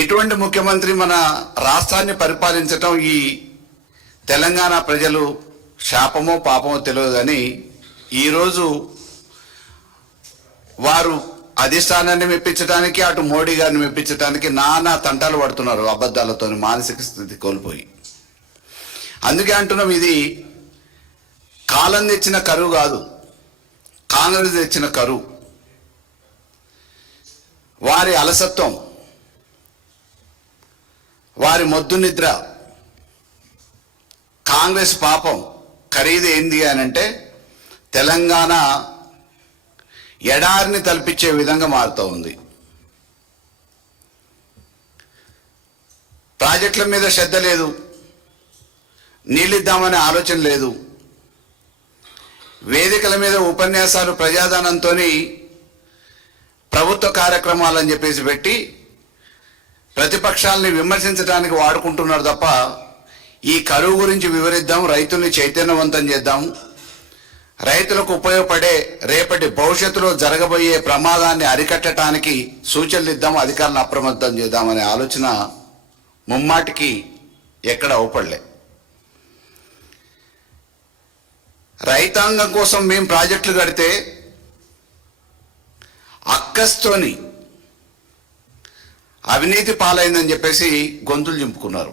ఇటువంటి ముఖ్యమంత్రి మన రాష్ట్రాన్ని పరిపాలించటం ఈ తెలంగాణ ప్రజలు శాపమో పాపమో తెలియదు కానీ ఈరోజు వారు అధిష్టానాన్ని మెప్పించడానికి అటు మోడీ గారిని మెప్పించడానికి నానా తంటాలు పడుతున్నారు అబద్ధాలతో మానసిక స్థితి కోల్పోయి. అందుకే అంటున్నాం, ఇది కాలం తెచ్చిన కరువు కాదు, కాంగ్రెస్ తెచ్చిన కరువు. వారి అలసత్వం, వారి మొద్దు నిద్ర, కాంగ్రెస్ పాపం ఖరీదు ఏంది అని అంటే తెలంగాణ ఎడారిని తలపించే విధంగా మారుతూ ఉంది. ప్రాజెక్టుల మీద శ్రద్ధ లేదు, నీళ్ళిద్దామనే ఆలోచన లేదు, వేదికల మీద ఉపన్యాసాలు ప్రజాధనంతో ప్రభుత్వ కార్యక్రమాలని చెప్పేసి పెట్టి ప్రతిపక్షాలని విమర్శించడానికి వాడుకుంటున్నారు తప్ప ఈ కరువు గురించి వివరిద్దాం, రైతుల్ని చైతన్యవంతం చేద్దాం, రైతులకు ఉపయోగపడే రేపటి భవిష్యత్తులో జరగబోయే ప్రమాదాన్ని అరికట్టడానికి సూచనలు ఇద్దాం, అధికారులను అప్రమత్తం చేద్దామనే ఆలోచన ముమ్మాటికి ఎక్కడ అవపడలే. రైతాంగం కోసం మేము ప్రాజెక్టులు కడితే అక్కస్తోని అవినీతి పాలైందని చెప్పేసి గొంతులు చింపుకున్నారు.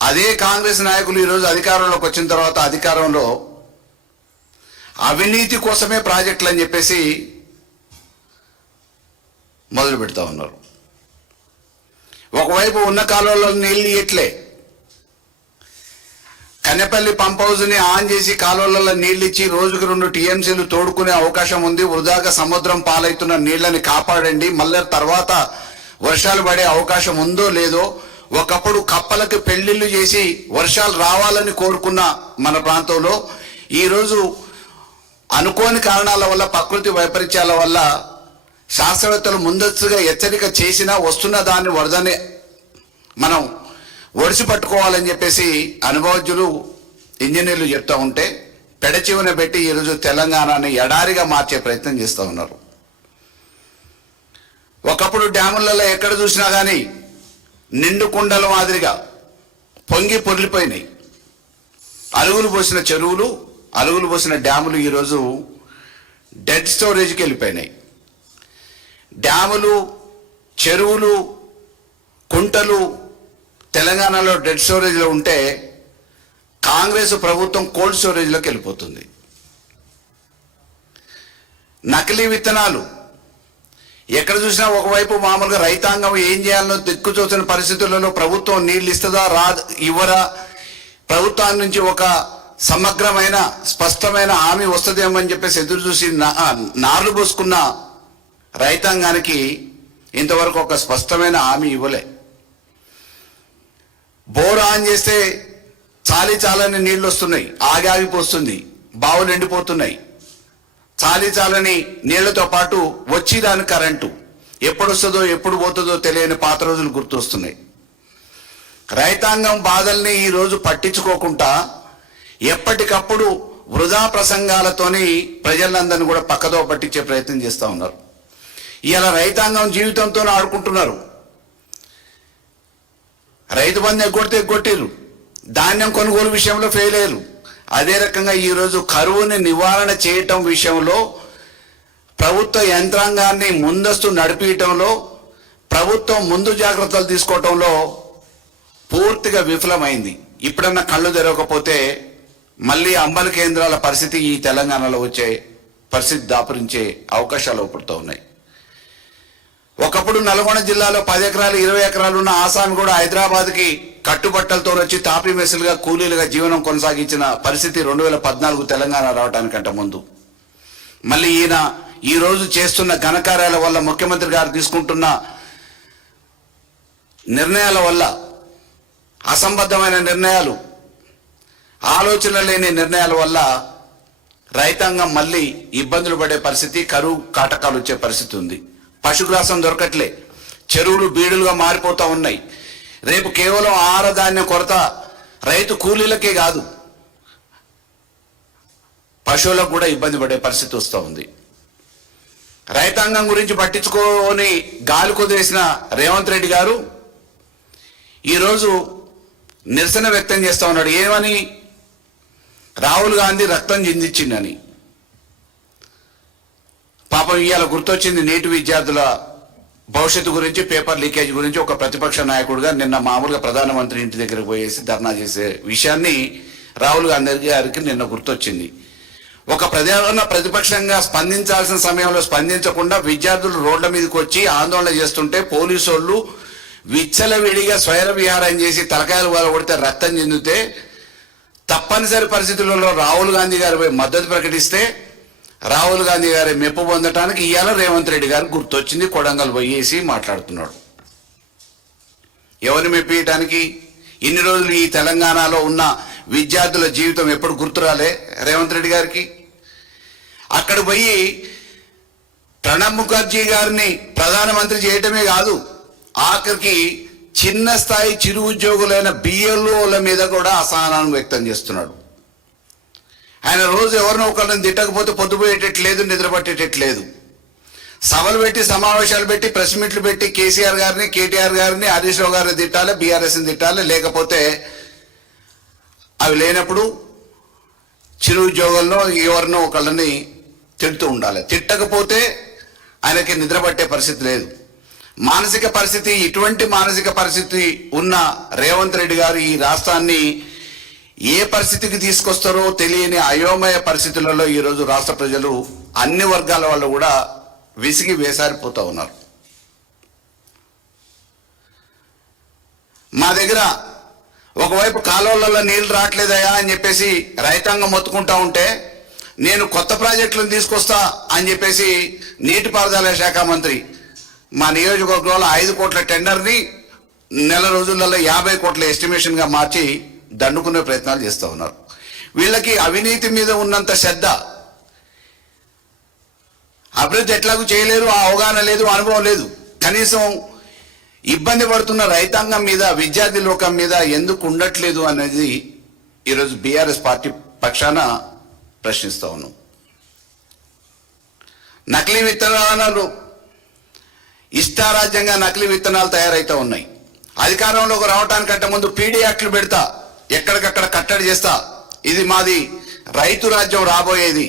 అదే కాంగ్రెస్ నాయకులు ఈరోజు అధికారంలోకి వచ్చిన తర్వాత అధికారంలో అవినీతి కోసమే ప్రాజెక్టులు అని చెప్పేసి మొదలు పెడతా ఉన్నారు. ఒకవైపు ఉన్న కాలువలో నీళ్ళు ఇయట్లే, కన్నెపల్లి పంప్ హౌస్ని ఆన్ చేసి కాలువలలో నీళ్ళు ఇచ్చి రోజుకు 2 టీఎంసీలు తోడుకునే అవకాశం ఉంది, వృధాగా సముద్రం పాలవుతున్న నీళ్ళని కాపాడండి, మళ్ళీ తర్వాత వర్షాలు పడే అవకాశం ఉందో లేదో. ఒకప్పుడు కప్పలకు పెళ్లిళ్ళు చేసి వర్షాలు రావాలని కోరుకున్న మన ప్రాంతంలో ఈరోజు అనుకోని కారణాల వల్ల, ప్రకృతి వైపరీత్యాల వల్ల శాస్త్రవేత్తలు ముందస్తుగా హెచ్చరిక చేసినా వస్తున్న దాన్ని వరదని మనం ఒడిసి పట్టుకోవాలని చెప్పేసి అనుభవజ్ఞులు ఇంజనీర్లు చెప్తూ ఉంటే పెడచెవిన పెట్టి ఈరోజు తెలంగాణని ఎడారిగా మార్చే ప్రయత్నం చేస్తూ ఉన్నారు. ఒకప్పుడు డ్యాములలో ఎక్కడ చూసినా కానీ నిండు కుండల మాదిరిగా పొంగి పొర్లిపోయినాయి. అలుగులు పోసిన చెరువులు, అలుగులు పోసిన డ్యాములు ఈరోజు డెడ్ స్టోరేజ్కి వెళ్ళిపోయినాయి. డ్యాములు, చెరువులు, కుంటలు తెలంగాణలో డెడ్ స్టోరేజ్లో ఉంటే కాంగ్రెస్ ప్రభుత్వం కోల్డ్ స్టోరేజ్లోకి వెళ్ళిపోతుంది. నకిలీ విత్తనాలు ఎక్కడ చూసినా ఒకవైపు మామూలుగా రైతాంగం ఏం చేయాలనో దిక్కుచోచిన పరిస్థితులలో ప్రభుత్వం నీళ్ళు ఇస్తుందా ఇవ్వరా, ప్రభుత్వం నుంచి ఒక సమగ్రమైన స్పష్టమైన హామీ వస్తుందేమని చెప్పేసి ఎదురు చూసి నార్లు పోసుకున్న రైతాంగానికి ఇంతవరకు ఒక స్పష్టమైన హామీ ఇవ్వలే. బోర్ ఆన్ చేస్తే చాలని నీళ్లు వస్తున్నాయి, ఆగిపోస్తుంది, బావులు ఎండిపోతున్నాయి. చాలని నీళ్లతో పాటు వచ్చేదాని కరెంటు ఎప్పుడు వస్తుందో ఎప్పుడు పోతుందో తెలియని పాత రోజులు గుర్తొస్తున్నాయి. రైతాంగం బాధల్ని ఈరోజు పట్టించుకోకుండా ఎప్పటికప్పుడు వృధా ప్రసంగాలతోని ప్రజలందరినీ కూడా పక్కదో పట్టించే ప్రయత్నం చేస్తూ ఉన్నారు. ఇలా రైతాంగం జీవితంతో ఆడుకుంటున్నారు. రైతు బంధు ఎగ్గొట్టిర్రు, ధాన్యం కొనుగోలు విషయంలో ఫెయిల్ అయ్యారు. అదే రకంగా ఈరోజు కరువుని నివారణ చేయటం విషయంలో ప్రభుత్వ యంత్రాంగాన్ని ముందస్తు నడిపించడంలో, ప్రభుత్వం ముందు జాగ్రత్తలు తీసుకోవటంలో పూర్తిగా విఫలమైంది. ఇప్పుడన్నా కళ్ళు తెరవకపోతే మళ్ళీ అంబలి కేంద్రాల పరిస్థితి ఈ తెలంగాణలో వచ్చే పరిస్థితి దాపురించే అవకాశాలు పడుతూ ఉన్నాయి. ఒకప్పుడు నల్గొండ జిల్లాలో 10 ఎకరాలు 20 ఎకరాలు ఉన్న ఆసామి కూడా హైదరాబాద్కి కట్టుబట్టలతో వచ్చి తాపీ మెస్సులుగా కూలీలుగా జీవనం కొనసాగించిన పరిస్థితి 2014 తెలంగాణ రావడానికంటే ముందు. మళ్ళీ ఈయన ఈరోజు చేస్తున్న ఘనకార్యాల వల్ల, ముఖ్యమంత్రి గారు తీసుకుంటున్న నిర్ణయాల వల్ల, అసంబద్ధమైన నిర్ణయాలు, ఆలోచన లేని నిర్ణయాల వల్ల రైతాంగం మళ్ళీ ఇబ్బందులు పడే పరిస్థితి, కరువు కాటకాలు వచ్చే పరిస్థితి ఉంది. పశుగ్రాసం దొరకట్లే, చెరువులు బీడులుగా మారిపోతూ ఉన్నాయి. రేపు కేవలం ఆహార ధాన్యం కొరత రైతు కూలీలకే కాదు, పశువులకు కూడా ఇబ్బంది పడే పరిస్థితి వస్తూ ఉంది. రైతాంగం గురించి పట్టించుకొని గాలి కుదిరేసిన రేవంత్ రెడ్డి గారు ఈరోజు నిరసన వ్యక్తం చేస్తూ ఉన్నాడు. ఏమని? రాహుల్ గాంధీ రక్తం చిందించిందని. పాపం ఇవాళ గుర్తొచ్చింది నీటి విద్యార్థుల భవిష్యత్తు గురించి, పేపర్ లీకేజ్ గురించి ఒక ప్రతిపక్ష నాయకుడిగా నిన్న మామూలుగా ప్రధానమంత్రి ఇంటి దగ్గరకు పోయేసి ధర్నా చేసే విషయాన్ని రాహుల్ గాంధీ గారికి నిన్న గుర్తొచ్చింది. ఒక ప్రతిపక్షంగా స్పందించాల్సిన సమయంలో స్పందించకుండా విద్యార్థులు రోడ్ల మీదకి వచ్చి ఆందోళన చేస్తుంటే పోలీసు వాళ్ళు విచ్చలవిడిగా స్వైర విహారం చేసి తలకాయలు కొడితే రక్తం చెందితే తప్పనిసరి పరిస్థితులలో రాహుల్ గాంధీ గారి మద్దతు ప్రకటిస్తే రాహుల్ గాంధీ గారి మెప్పు పొందటానికి ఇవాళ రేవంత్ రెడ్డి గారు గుర్తొచ్చింది. కొడంగల్ పోయేసి మాట్లాడుతున్నాడు. ఎవరిని మెప్పియటానికి? ఇన్ని రోజులు ఈ తెలంగాణలో ఉన్న విద్యార్థుల జీవితం ఎప్పుడు గుర్తురాలే రేవంత్ రెడ్డి గారికి? అక్కడ పోయి ప్రణబ్ ముఖర్జీ గారిని ప్రధానమంత్రి చేయటమే కాదు, ఆఖరికి చిన్న స్థాయి చిరు ఉద్యోగులైన బిఎల్ఓల మీద కూడా అసహనాన్ని వ్యక్తం చేస్తున్నాడు. ఆయన రోజు ఎవరినో ఒకరిని తిట్టకపోతే పొద్దుపోయేటట్లేదు, నిద్రపట్టేటట్లేదు. సభలు పెట్టి, సమావేశాలు పెట్టి, ప్రెస్ మీట్లు పెట్టి కేసీఆర్ గారిని, కేటీఆర్ గారిని, హరీష్ రావు గారిని తిట్టాలి, బీఆర్ఎస్ని తిట్టాలి. లేకపోతే అవి లేనప్పుడు చిరు ఉద్యోగంలో ఎవరినో ఒకళ్ళని తిడుతూ ఉండాలి. తిట్టకపోతే ఆయనకి నిద్రపట్టే పరిస్థితి లేదు. మానసిక పరిస్థితి, ఇటువంటి మానసిక పరిస్థితి ఉన్న రేవంత్ రెడ్డి గారు ఈ రాష్ట్రాన్ని ఏ పరిస్థితికి తీసుకొస్తారో తెలియని అయోమయ పరిస్థితులలో ఈరోజు రాష్ట్ర ప్రజలు, అన్ని వర్గాల వాళ్ళు కూడా విసిగి వేసారిపోతూ ఉన్నారు. మా దగ్గర ఒకవైపు కాలువలలో నీళ్లు రావట్లేదయా అని చెప్పేసి రైతాంగం మొత్తుకుంటా ఉంటే, నేను కొత్త ప్రాజెక్టులను తీసుకొస్తా అని చెప్పేసి నీటిపారుదల శాఖ మంత్రి మా నియోజకవర్గంలో 5 కోట్ల టెండర్ని నెల రోజులలో 50 కోట్ల ఎస్టిమేషన్గా మార్చి దండుకునే ప్రయత్నాలు చేస్తూ ఉన్నారు. వీళ్ళకి అవినీతి మీద ఉన్నంత శ్రద్ధ, అభివృద్ధి ఎట్లాగూ చేయలేరు, ఆ అవగాహన లేదు, అనుభవం లేదు. కనీసం ఇబ్బంది పడుతున్న రైతాంగం మీద, విద్యార్థి లోకం మీద ఎందుకు ఉండట్లేదు అనేది ఈరోజు బీఆర్ఎస్ పార్టీ పక్షాన ప్రశ్నిస్తూ ఉన్నాం. నకిలీ విత్తనాలు, ఇష్టారాజ్యంగా నకిలీ విత్తనాలు తయారైతూ ఉన్నాయి. అధికారంలోకి రావటానికంటే ముందు పీడీ యాక్ట్లు పెడతా, ఎక్కడికక్కడ కట్టడి చేస్తా, ఇది మాది రైతు రాజ్యం రాబోయేది,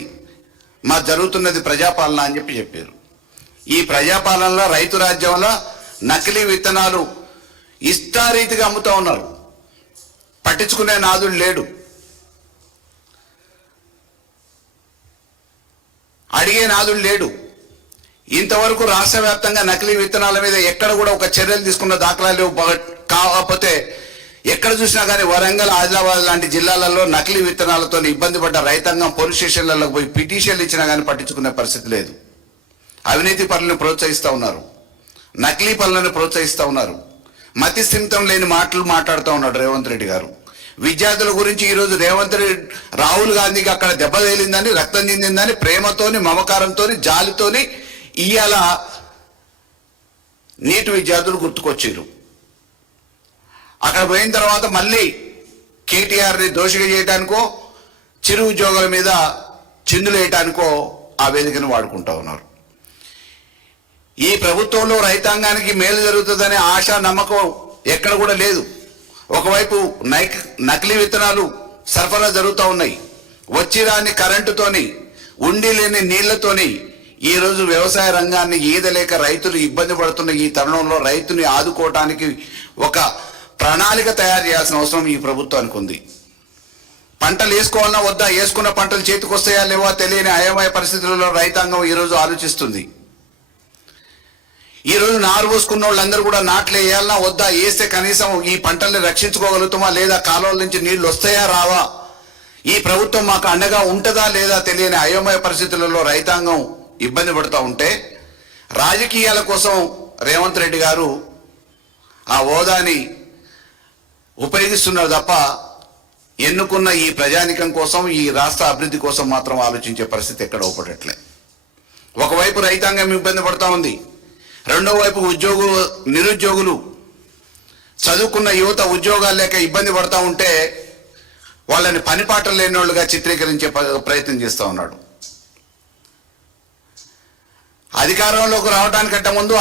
మా జరుగుతున్నది ప్రజాపాలన అని చెప్పారు. ఈ ప్రజాపాలనలో, రైతు రాజ్యంలో నకిలీ విత్తనాలు ఇష్టారీతిగా అమ్ముతూ ఉన్నారు. పట్టించుకునే నాదుడు లేడు, అడిగే నాదుడు లేడు. ఇంతవరకు రాష్ట్ర వ్యాప్తంగా నకిలీ విత్తనాల మీద ఎక్కడ కూడా ఒక చర్యలు తీసుకున్న దాఖలాలు కాకపోతే, ఎక్కడ చూసినా కానీ వరంగల్, ఆదిలాబాద్ లాంటి జిల్లాలలో నకిలీ విత్తనాలతో ఇబ్బంది పడ్డ రైతాంగం పోలీస్ స్టేషన్లలో పోయి పిటిషన్లు ఇచ్చినా కానీ పట్టించుకునే పరిస్థితి లేదు. అవినీతి పనులను ప్రోత్సహిస్తూ ఉన్నారు, నకిలీ పనులను ప్రోత్సహిస్తూ ఉన్నారు. మతి స్థిమితం లేని మాటలు మాట్లాడుతూ ఉన్నాడు రేవంత్ రెడ్డి గారు. విద్యార్థుల గురించి ఈరోజు రాహుల్ గాంధీకి అక్కడ దెబ్బ తేలిందని, రక్తం చెందిందని ప్రేమతోని, మమకారంతోని, జాలితోని ఇవాళ నీటి విద్యార్థులు గుర్తుకొచ్చారు. అక్కడ పోయిన తర్వాత మళ్ళీ కేటీఆర్ని దోషిగా చేయడానికో, చిరు ఉద్యోగుల మీద చిందులు వేయటానికో ఆ వేదికను వాడుకుంటా ఉన్నారు. ఈ ప్రభుత్వంలో రైతాంగానికి మేలు జరుగుతుందనే ఆశ, నమ్మకం ఎక్కడ కూడా లేదు. ఒకవైపు నకిలీ విత్తనాలు సరఫరా జరుగుతూ ఉన్నాయి. వచ్చి రాని కరెంటుతోని, ఉండి లేని నీళ్లతోని ఈరోజు వ్యవసాయ రంగాన్ని ఈదలేక రైతులు ఇబ్బంది పడుతున్న ఈ తరుణంలో రైతుని ఆదుకోవటానికి ఒక ప్రణాళిక తయారు చేయాల్సిన అవసరం ఈ ప్రభుత్వానికి ఉంది. పంటలు వేసుకోవాలన్నా వద్దా, వేసుకున్న పంటలు చేతికి వస్తాయా లేవా తెలియని అయోమయ పరిస్థితులలో రైతాంగం ఈరోజు ఆలోచిస్తుంది. ఈరోజు నారు పోసుకున్న వాళ్ళందరూ కూడా నాట్లు వేయాలన్నా వద్దా, వేస్తే కనీసం ఈ పంటల్ని రక్షించుకోగలుగుతామా లేదా, కాలువల నుంచి నీళ్లు వస్తాయా రావా, ఈ ప్రభుత్వం మాకు అండగా ఉంటుందా లేదా తెలియని అయోమయ పరిస్థితులలో రైతాంగం ఇబ్బంది పడుతూ ఉంటే, రాజకీయాల కోసం రేవంత్ రెడ్డి గారు ఆ హోదాని ఉపయోగిస్తున్నారు తప్ప ఎన్నుకున్న ఈ ప్రజానికం కోసం, ఈ రాష్ట్ర అభివృద్ధి కోసం మాత్రం ఆలోచించే పరిస్థితి ఎక్కడ ఉపడట్లే. ఒకవైపు రైతాంగం ఇబ్బంది పడుతూ ఉంది, రెండో వైపు నిరుద్యోగులు, చదువుకున్న యువత ఉద్యోగాలు లేక ఇబ్బంది పడుతూ ఉంటే వాళ్ళని పనిపాటలు లేని వాళ్ళుగా చిత్రీకరించే ప్రయత్నం చేస్తూ ఉన్నాడు. అధికారంలోకి రావడానికంటే ముందు